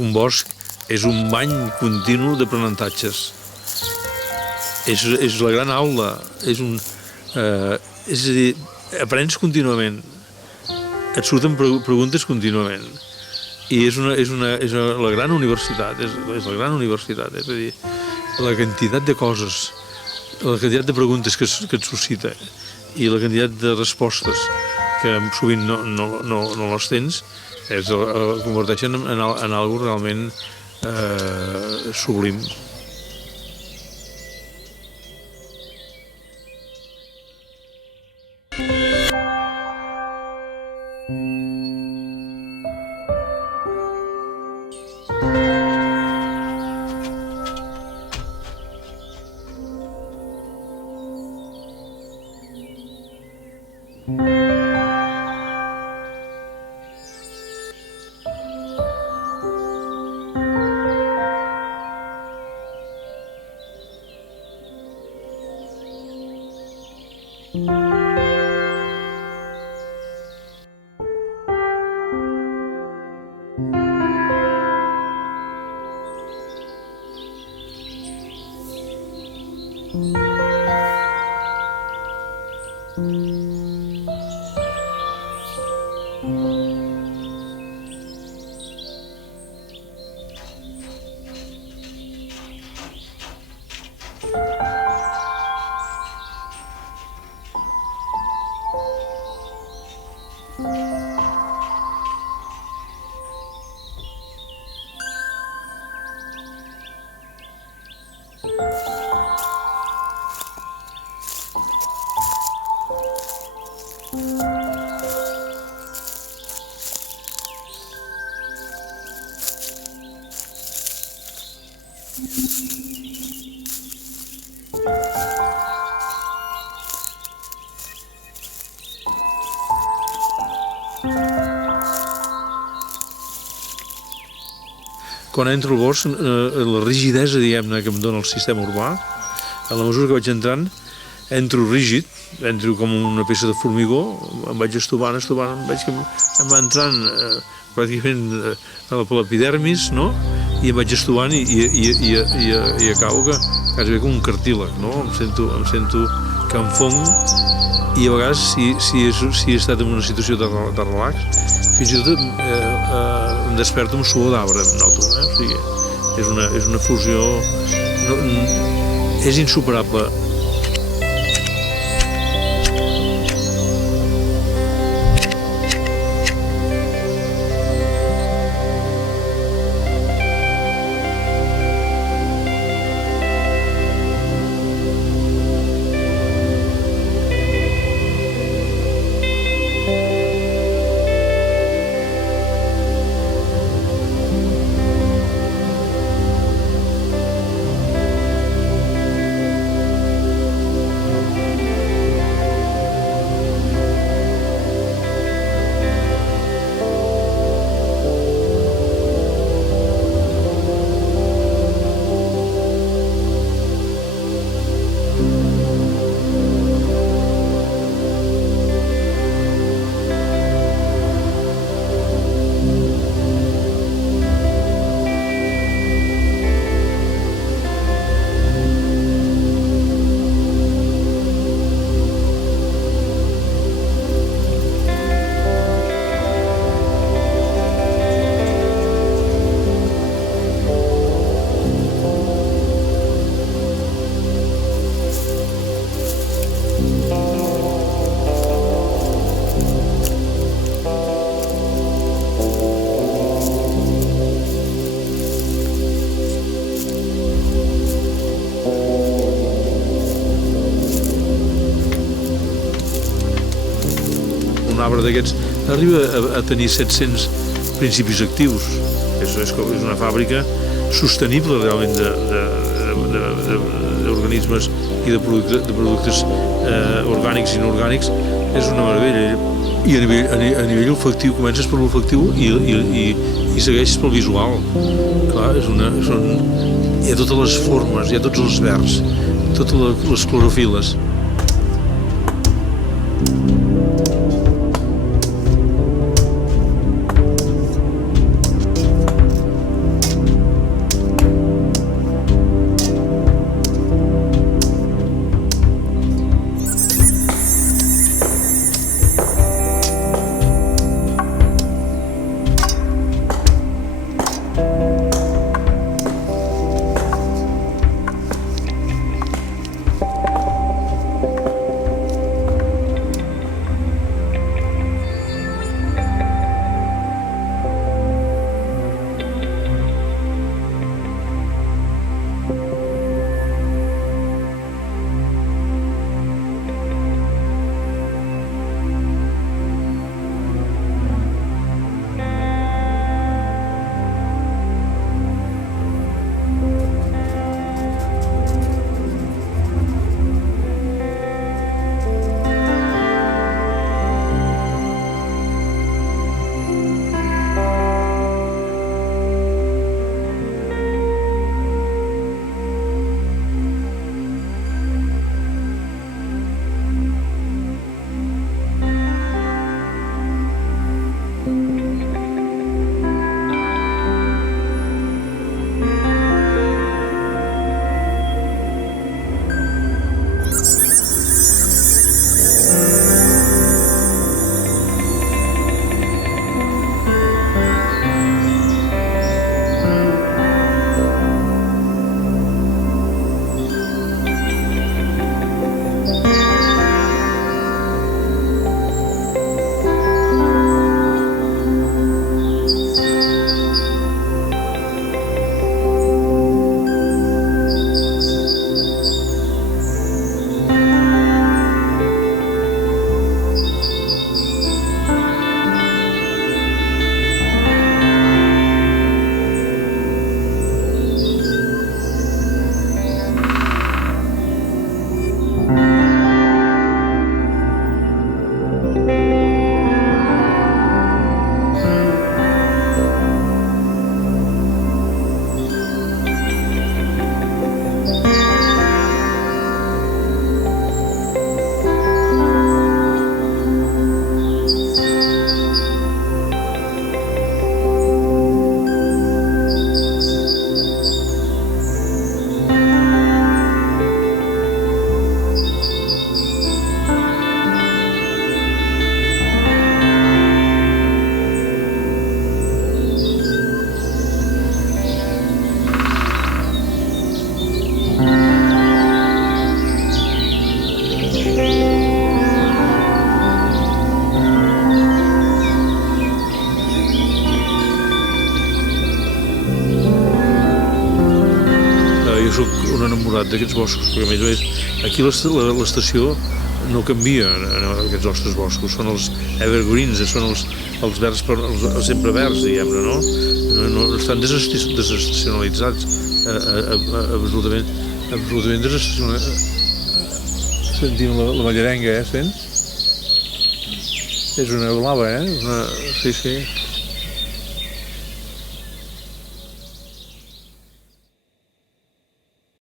un bosc és un bany continu d'aprenentatges. És la gran aula, és a dir, aprens contínuament, et surten preguntes contínuament, i és la gran universitat, és la gran universitat, és a dir, la quantitat de coses, la quantitat de preguntes que et suscita i la quantitat de respostes que sovint no les tens, converteixen en algo realment sublim. Quan entro al bosc, la rigidesa, diguem-ne, que em dona el sistema urbà, a la mesura que vaig entrant, entro rígid, entro com una peça de formigó, em vaig estovant, em va entrant pràcticament a l'epidermis, no? I em vaig estovant i acabo que quasi bé com un cartílag, no? Em sento que em fong, i a vegades, si he estat en una situació de relax, fins i tot em desperto amb suor d'arbre, em noto, o sigui, és una fusió, és insuperable. Un arbre d'aquests arriba a tenir 700 principis actius. És una fàbrica sostenible realment d'organismes i de productes orgànics i inorgànics. És una meravella. I a nivell olfactiu comences per l'olfactiu i segueixes pel visual. Clar, hi ha totes les formes, hi ha tots els verds, totes les clorofiles. Jo soc un enamorat d'aquests boscos, perquè a més a més aquí l'estació no canvia en aquests nostres boscos, són els evergreens, són els verds, els sempre verds, diguem-ne, no? No estan desestacionalitzats, absolutament desestacionalitzats. Sentim la mallarenga, sents? És una blava, sí, sí.